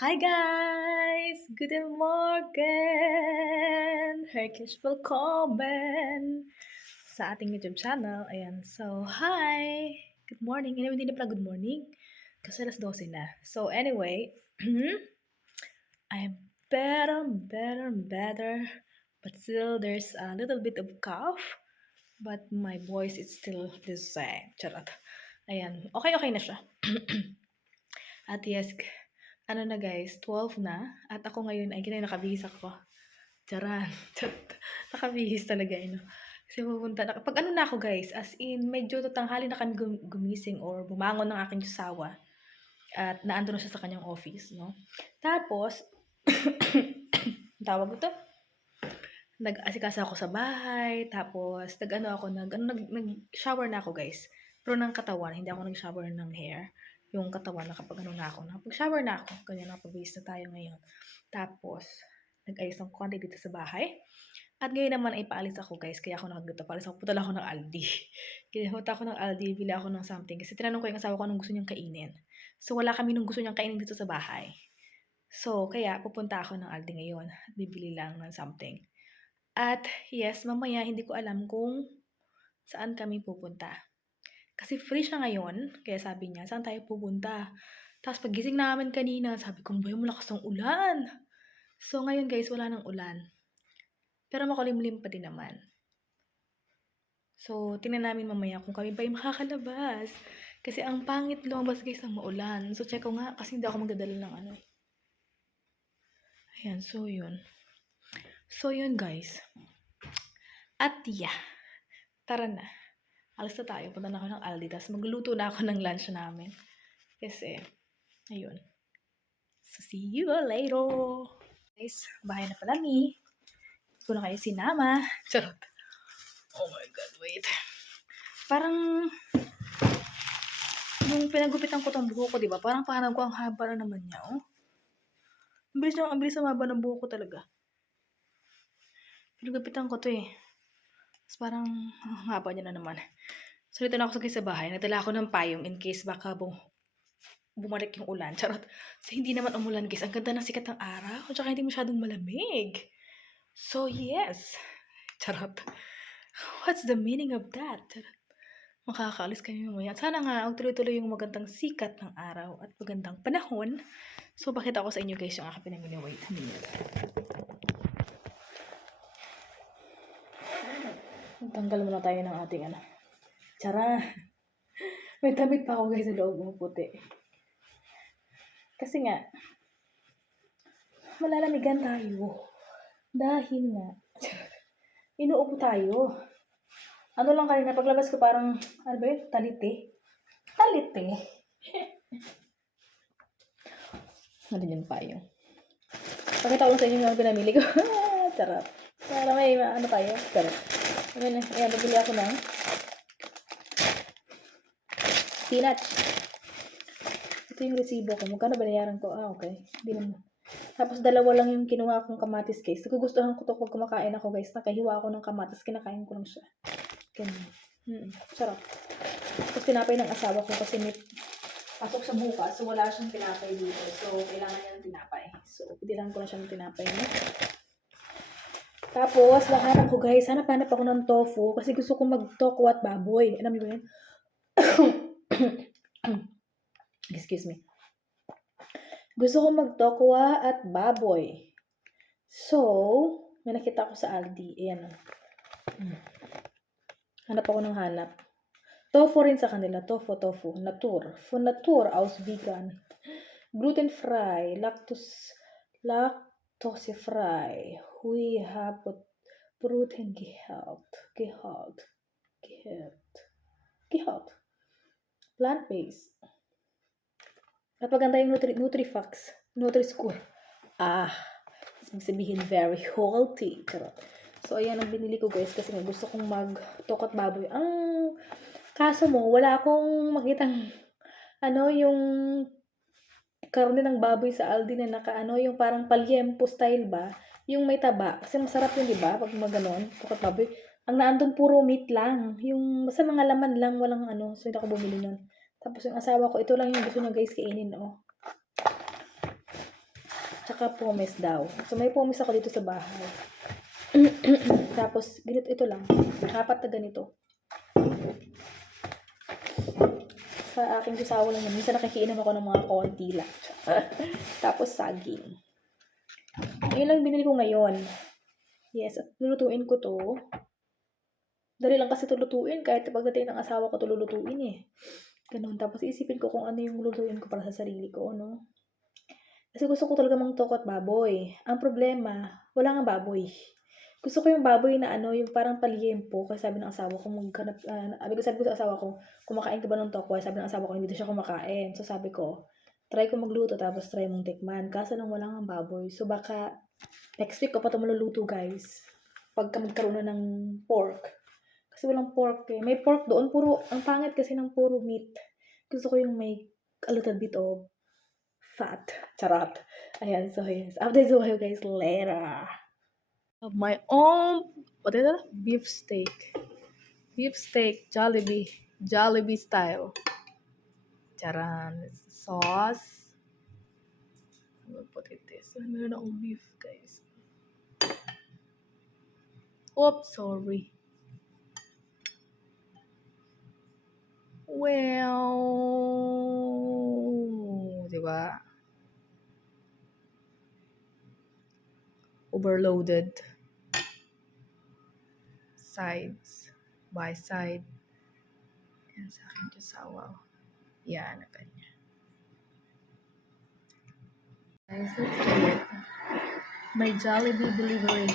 Hi guys! Guten Morgen! Herzlich willkommen sa ating YouTube channel. Ayan, so hi! Good morning. Anyway, hindi na pala good morning kasi alas 12 na. So anyway, I'm better, but still there's a little bit of cough, but my voice is still the same. Charot. Ayan, okay na siya. At yes, ano na guys, 12 na. At ako ngayon ay nakabihis ako. Charan. Nakabihis talaga, no? Kasi pupunta na. Pag ano na ako guys, as in, medyo tanghali na kami gumising or bumangon ng aking sawa. At naando na siya sa kanyang office, no? Tapos, tawag ito, nag-asikasa ako sa bahay, tapos nag-shower na ako guys. Pero ng katawan, hindi ako nag-shower ng hair. Yung katawan, nakapag-shower na ako. Ganyan, nakapag-base na tayo ngayon. Tapos, nag-ayos ng konti dito sa bahay. At ngayon naman ay paalis ako guys, kaya ako nakagito. Paalis ako, punta lang ako ng Aldi. Kaya punta ako ng Aldi, bili ako ng something. Kasi tinanong ko yung asawa ko anong gusto niyang kainin. So, wala kami nung gusto niyang kainin dito sa bahay. So, kaya pupunta ako ng Aldi ngayon. At bibili lang ng something. At yes, mamaya hindi ko alam kung saan kami pupunta. Kasi free siya ngayon, kaya sabi niya, saan tayo pupunta? Tapos pagising namin kanina, sabi ko, ba yung malakas ng ulan? So ngayon guys, wala nang ulan. Pero makulimlim pa din naman. So, tingnan namin mamaya kung kami pa yung makakalabas. Kasi ang pangit lumabas guys ng maulan. So, check ko nga kasi hindi ako magdadala ng ano. Ayan, so yun. So yun guys. At yeah, tara na. Alis na tayo. Punta na ako ng Aldi. Tapos magluto na ako ng lunch namin. Kasi, ayun. So, see you later. Guys, bahay na pala ni. Hindi ko na kayo sinama. Charot. Oh my God, wait. Parang, yung pinagupitan ko tong buhok ko, diba? Parang ko ang haba na naman niya, oh. Ang bilis haba ng buhok ko talaga. Pinagupitan ko to eh. Tapos parang, ang haba niya na naman. So, dito na ako sa bahay. Nagdala ako ng payong in case baka bumalik yung ulan. Charot. So, hindi naman umulan, guys. Ang ganda ng sikat ng araw. Tsaka hindi masyadong malamig. So, yes. Charot. What's the meaning of that? Charot. Makakaalis kami mamaya. Sana nga, tuloy-tuloy yung magandang sikat ng araw at magandang panahon. So, pakita ko sa inyo, guys, yung aking pinamili. Wait a minute. Tanggal muna tayo ng ating Tsara. May damit pa ako guys sa loob ng puti. Kasi nga, malalamigan tayo. Dahil nga, inuupo tayo. Ano lang kanina, paglabas ko parang, ano ba yun? Talite. Ano yun pa yun? Pakita ko sa inyo yung pinamili ko. Charot. Para may ano tayo. Charot. Ayan, nabili ako ng spinach. Ito yung resibo ko. Magkano binayaran ko? Okay. Hindi naman. Tapos dalawa lang yung kinuha kong kamatis guys. Nagugustuhan ko to pag kumakain ako guys. Nakahiwa ako ng kamatis. Kinakain ko lang siya. Ganyan. Sarap. Tapos tinapay ng asawa ko kasi may pasok sa bukas. So wala siyang tinapay dito. So kailangan niya ng tinapay. So pidilan ko na siya ng tinapay niya. Tapos nahanap ko guys. Hanap ako ng tofu. Kasi gusto ko mag-tofu at baboy. Alam niyo ba yun? Excuse me. Gusto ko mag-tokwa at baboy. So, may nakita ko sa Aldi. Ayan. Hanap ako ng hanap. Tofu rin sa kanila. Tofu. Natur. Von Natur aus vegan. Gluten-frei. Lactose-frei. We have protein Gehalt. Plant-based. At maganda yung Nutrifacts. Nutri-Score. Ibig sabihin very healthy. So, ayan ang binili ko guys kasi gusto kong mag-tokot baboy. Ang kaso mo, wala akong makitang yung karne ng baboy sa Aldi na yung parang palyempo style ba? Yung may taba. Kasi masarap yun, di ba? Pag maganon, tokot baboy. Ang naandun puro meat lang. Yung basta mga laman lang, walang So, hindi ako bumili nun. Tapos yung asawa ko, ito lang yung gusto niya guys kainin, oh. Tsaka pomes daw. So, may pomes ako dito sa bahay. Tapos, ganito, ito lang. 4 na ganito. Sa aking sasawa lang. Minsan nakikiinom ako ng mga konti lang. Tapos, saging. Ayun lang binili ko ngayon. Yes, at lulutuin ko to. Dali lang kasi ito lutuin. Kahit pagdating ng asawa ko ito lulutuin eh. Ganun. Tapos, isipin ko kung ano yung lulutuin ko para sa sarili ko, no? Kasi gusto ko talaga mang toko at baboy. Ang problema, wala nga baboy. Gusto ko yung baboy na ano, yung parang paliyempo. Kasi sabi ng asawa ko, sabi ko sa asawa ko, kumakain ka ba ng toko? Sabi ng asawa ko, hindi siya kumakain. So sabi ko, try ko magluto tapos try mong tikman. Kaso nang wala nga baboy. So baka next week ko pa ito maluluto guys. Pagka magkaroon na ng pork. Kasi walang pork eh. May pork doon, ang pangit kasi ng puro meat. Gusto ko yung may a little bit of fat. Charot. Ayan, so yes. Update ko kayo guys later. Of my own, what is it? Beef steak. Beef steak, Jollibee. Jollibee style. Charan. Sauce. I'm gonna put it this. Meron akong beef guys. Oops, sorry. Well, diba? Overloaded. Sides. By side. Yan sa aking kasawa. Yan, na kanya. Guys, let's get it. My Jollibee delivery.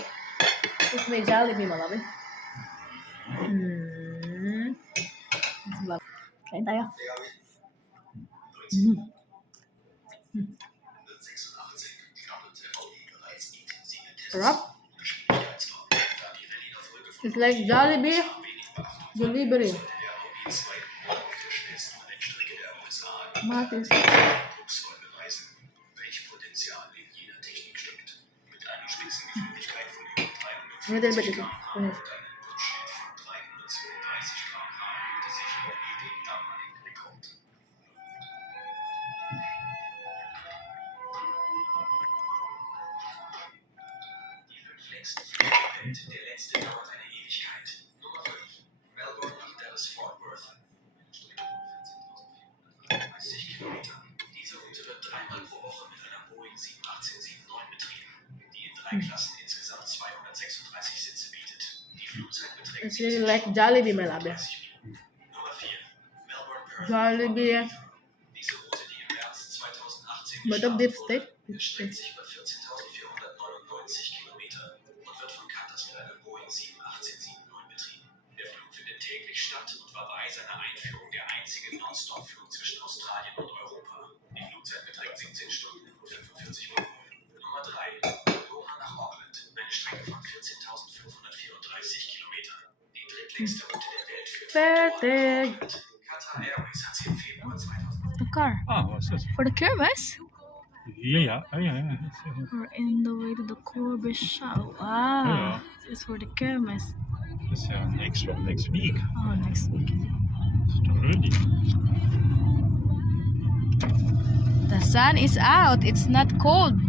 It's my Jollibee, malami. Kain tayo. Sarap. It's like Jollibee delivery. Matis. Little bit ito. Finish. Der letzte dauert eine Ewigkeit. Nummer 5. Melbourne nach Dallas Fort Worth. 30 Kilometer. Diese Route wird 3-mal pro Woche mit einer Boeing 787-79 betrieben, die in 3 Klassen insgesamt 236 Sitze bietet. Die Flugzeit beträgt It's really like Jollibee, my love. Nummer 4. Melbourne Perth. Jollibee. Diese Route, die im März 2018 But the beef steak. erstreckt sich über 14.499 Kilometer und wird von Qantas mit einer Boeing 787-79 betrieben. Der Flug findet täglich statt und war bei seiner Einführung der einzige Non-Stop-Flug zwischen Australien und Europa. Die Flugzeit beträgt 17 Stunden und 45 Minuten. Nummer 3. Doha nach Auckland. Eine Strecke von 14.534 Kilometern. Die drittlängste Route der Welt führt von Doha nach Auckland. Qatar Airways hat sie im Februar 2000. The car. Ah, what's this? For the Kürbis? Yeah. We're in the way to the Kürbisschau. Ah, it's for the Kürbis. That's next week. Oh, next week. It's too early. The sun is out. It's not cold.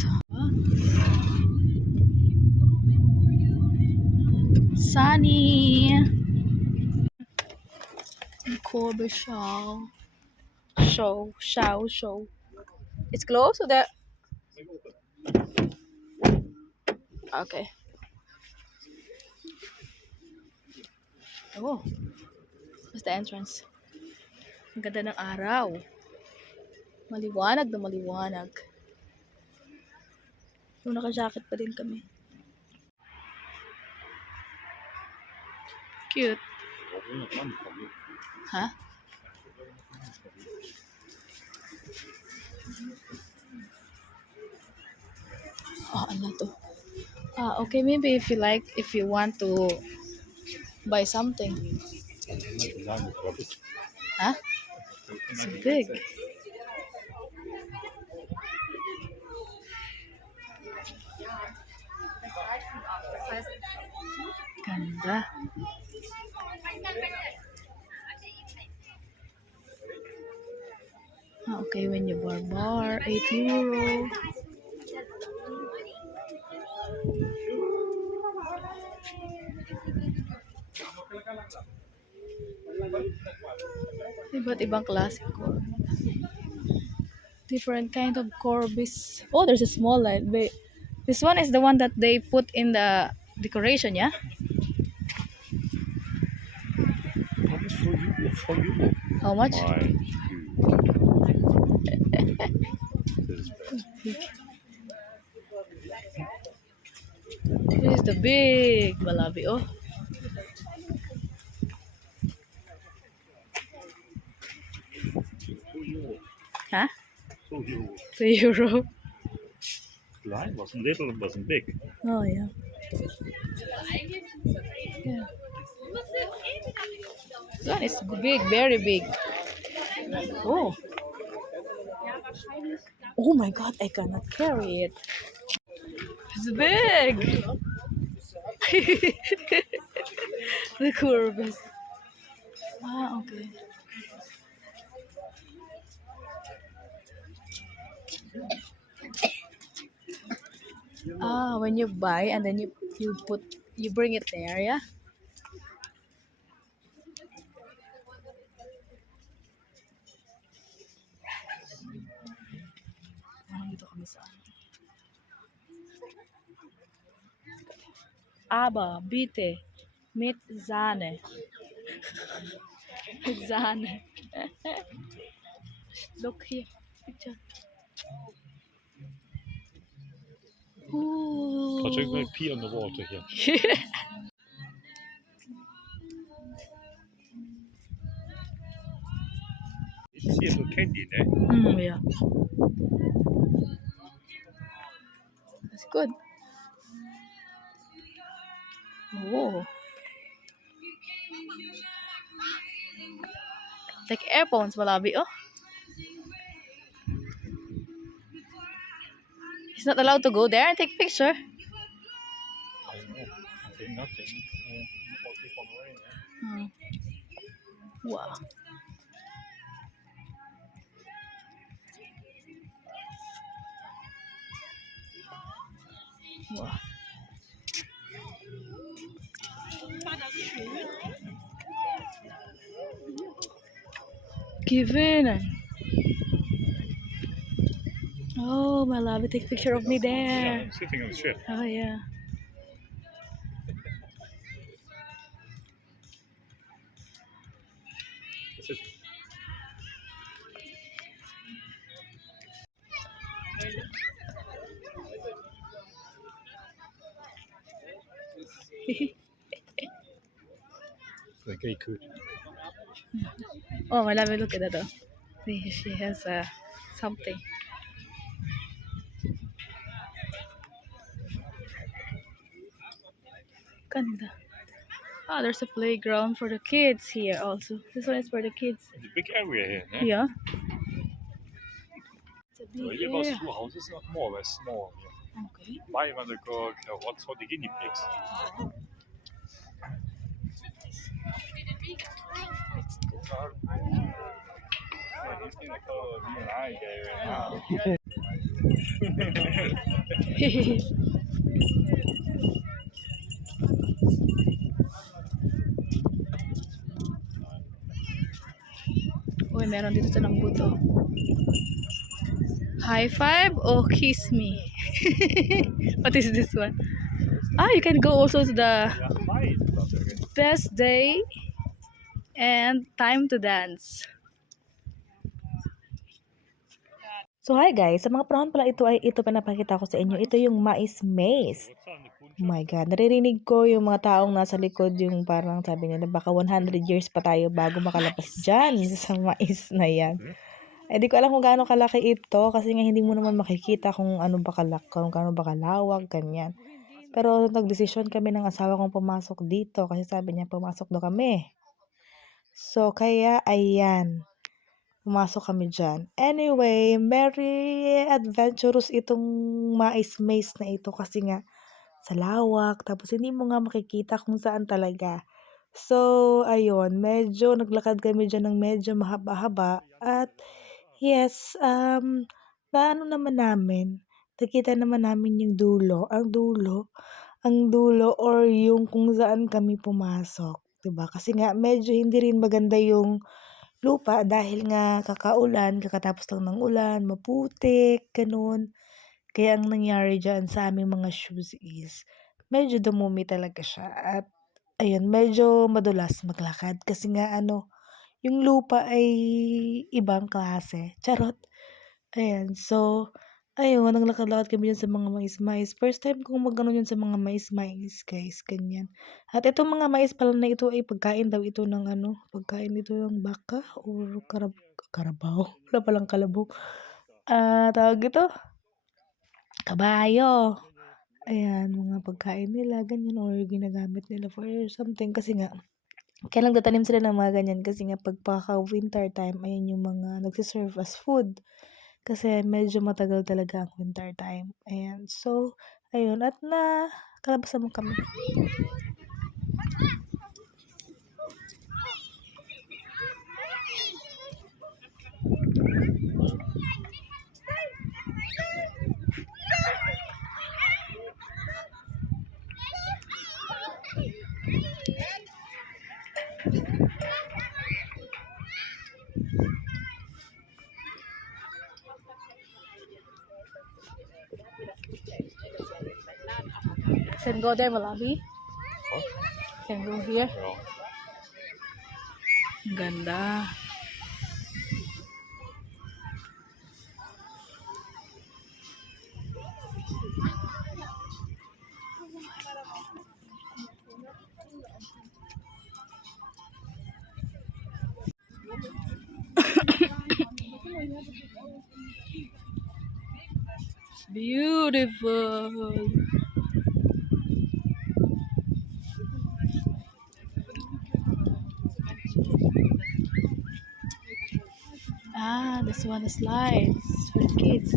Sunny. Kürbisschau. Show. It's closed or that? Okay. Oh. What's the entrance? Ang ganda ng araw. Maliwanag na maliwanag. So, naka-jacket pa din kami. Cute. Huh? Oh, ano to? Okay, maybe if you want to buy something. Huh? It's so big. Ganda. Okay, when you bar, €8. Iba't ibang klase ko. Different kind of Corbis. Oh, there's a small light. This one is the one that they put in the decoration, yeah? How much for you? For you? How much? My this is bad. This is the big Malabi. Oh, €2. huh? €2. €2. Line wasn't little, it wasn't big. Oh, yeah. Yeah. This one is big, very big. Oh. Oh my god, I cannot carry it. It's big. The curves. Ah, okay. Ah, when you buy and then you bring it there, yeah? Dito kami sa Aber, bitte, mit Sahne. Mit Sahne. Look here. Picture. I'll check my Ooh. pee on the water here. It's here for candy, eh? Yeah. That's good. Oh. Like earphones, Malabi. Oh. He's not allowed to go there and take picture. I don't know. I think nothing. Mostly from rain, eh? Wow. Wow. Given. Oh, my love, take picture of me Yeah, there. I'm sitting on the ship. Oh, yeah. That's it. Like I could. Oh, my love, look at that. Oh. See, she has something. Ganda. Oh, there's a playground for the kids here also. This one is for the kids. It's a big area here, eh? Yeah. It's a So big here was area. 2 houses, not more or less small. Okay. 500 what's for the guinea pigs. Uy, meron dito sa buto. High five or kiss me? What is this one? Ah, you can go also to the best day and time to dance. So hi guys, sa mga panahon pala ito pinapakita ko sa inyo. Ito yung mais maze. Oh my God, naririnig ko yung mga taong nasa likod, yung parang sabi nila baka 100 years pa tayo bago makalabas dyan sa mais na yan. Eh di ko alam kung gaano kalaki ito kasi nga hindi mo naman makikita kung ano ba kung gaano ba kalawag, ganyan. Pero nagdesisyon kami ng asawa kong pumasok dito kasi sabi niya pumasok daw kami. So kaya ayan, pumasok kami dyan. Anyway, very adventurous itong mais maze na ito kasi nga sa lawak, tapos hindi mo nga makikita kung saan talaga. So, ayun, medyo naglakad kami dyan ng medyo mahaba-haba at yes, naano naman namin, nakita naman namin yung ang dulo or yung kung saan kami pumasok, 'di ba? Kasi nga medyo hindi rin maganda yung lupa dahil nga kakaulan, kakatapos lang ng ulan, maputik, ganun. Kaya ang nangyari dyan sa aming mga shoes is medyo dumumi talaga siya at ayun, medyo madulas maglakad kasi nga yung lupa ay ibang klase. Charot. Ayan, so ayun, naglakad-lakad kami diyan sa mga mais-mais. First time kong yun sa mga mais-mais, guys, ganyan. At itong mga mais pala na ito ay pagkain daw ito ng pagkain ito ng baka or karabaw. Wala palang kalabaw. Tawag ito, kabayo. Ayan, mga pagkain nila, ganyan, or ginagamit nila for something. Kasi nga, kaya nagtatanim sila ng mga ganyan kasi nga pagpaka-winter time, ayan yung mga nagsiserve as food. Kasi medyo matagal talaga ang winter time. Ayan, so, ayun, at kalabasan mo kami. Can go there, Malabi? What? Can go here? Ja. Ganda. It's beautiful. This one is slides for the kids.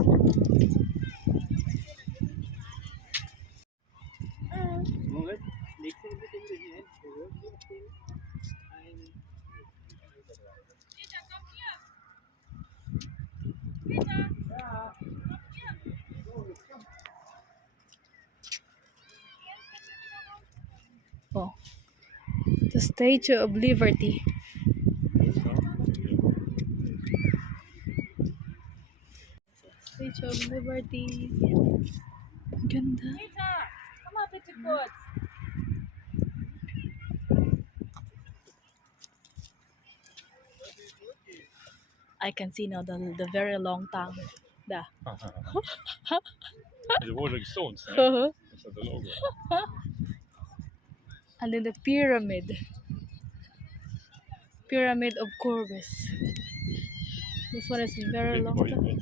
Oh, the Statue of Liberty. Statue of Liberty. Ganda. Come up with your foot. I can see now the very long tongue. Da. Det vore sånt, så det låg. And then the pyramid. Pyramid of Kürbis. This one is very long tongue.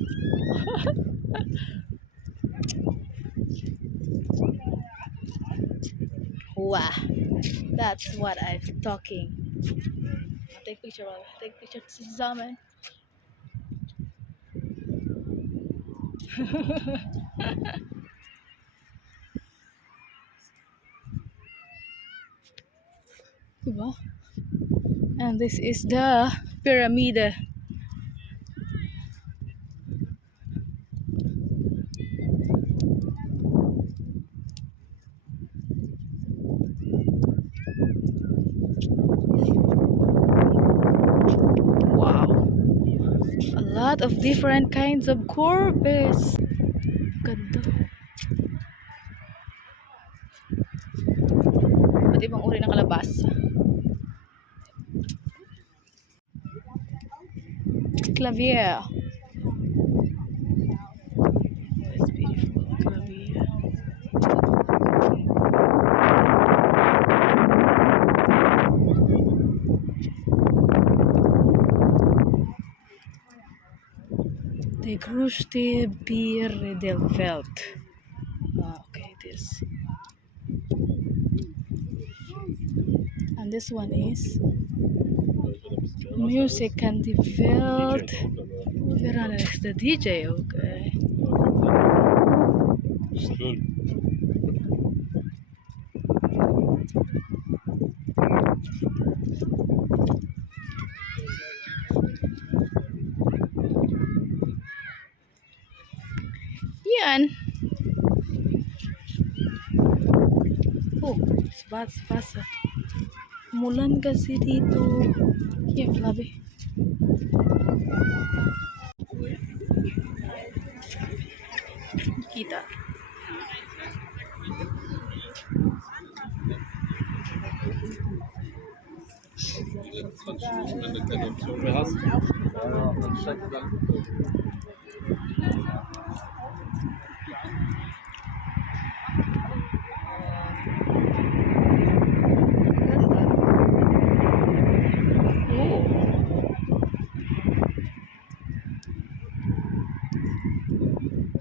Wow. That's what I'm talking. I'll take picture. Take picture. Zoom in. Diba? And this is the pyramid. Wow. A lot of different kinds of Kürbis. Ganda. Iba't ibang uri ng kalabas. Clavier. It's beautiful. Clavier. De Gruste Bier del Veld. Okay, this. And this one is music and the Veld. Verana is the DJ, okay. Skull. Yan. Oh, basa. Umulan kasi dito. Yan, labi. Kita. Wenn du keine Option mehr hast, dann steigt du dann.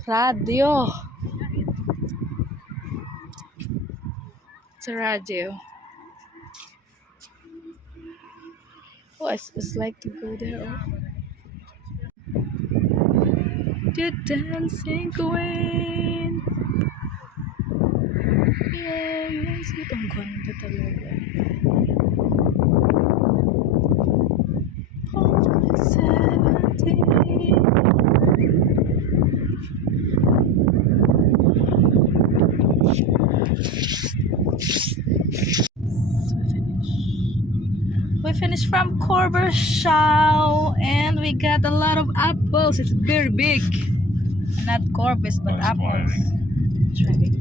Radio. It's a radio. Oh, it's like to go there. Oh. The dancing queen. Yeah, yes. Ang ganda talaga. Only 17. We finished from Kürbisschau and we got a lot of apples. It's very big. Not Kürbis, but Nice apples. driving. Try it.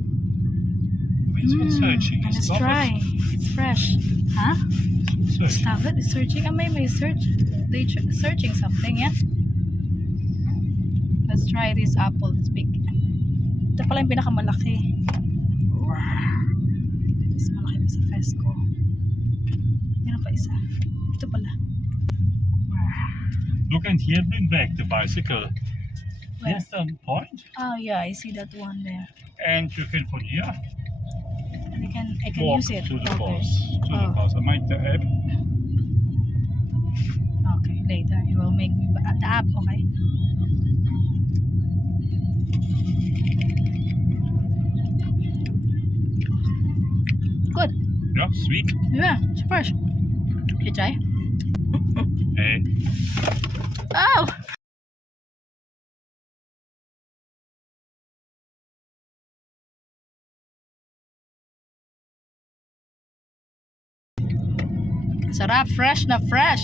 It's searching. And it's Stop dry. It's fresh. Huh? it. Searching. Stop it. It's searching. May search. Searching something, yeah? Let's try this apple. It's big. Ito pala yung pinakamalaki. Mas malaki pa sa Fesco. Meron pa isa. Ito pala. Look, and here bring back the bicycle. Where? Here's the point, Oh yeah, I see that one there. and you can from here And I can walk use it. to the Okay. bus. To the Oh. bus. I make the app. Okay, later you will make me the app, okay? Good. Yeah, sweet. Yeah, it's fresh. You try? Hey. Oh! Sarap, fresh na fresh.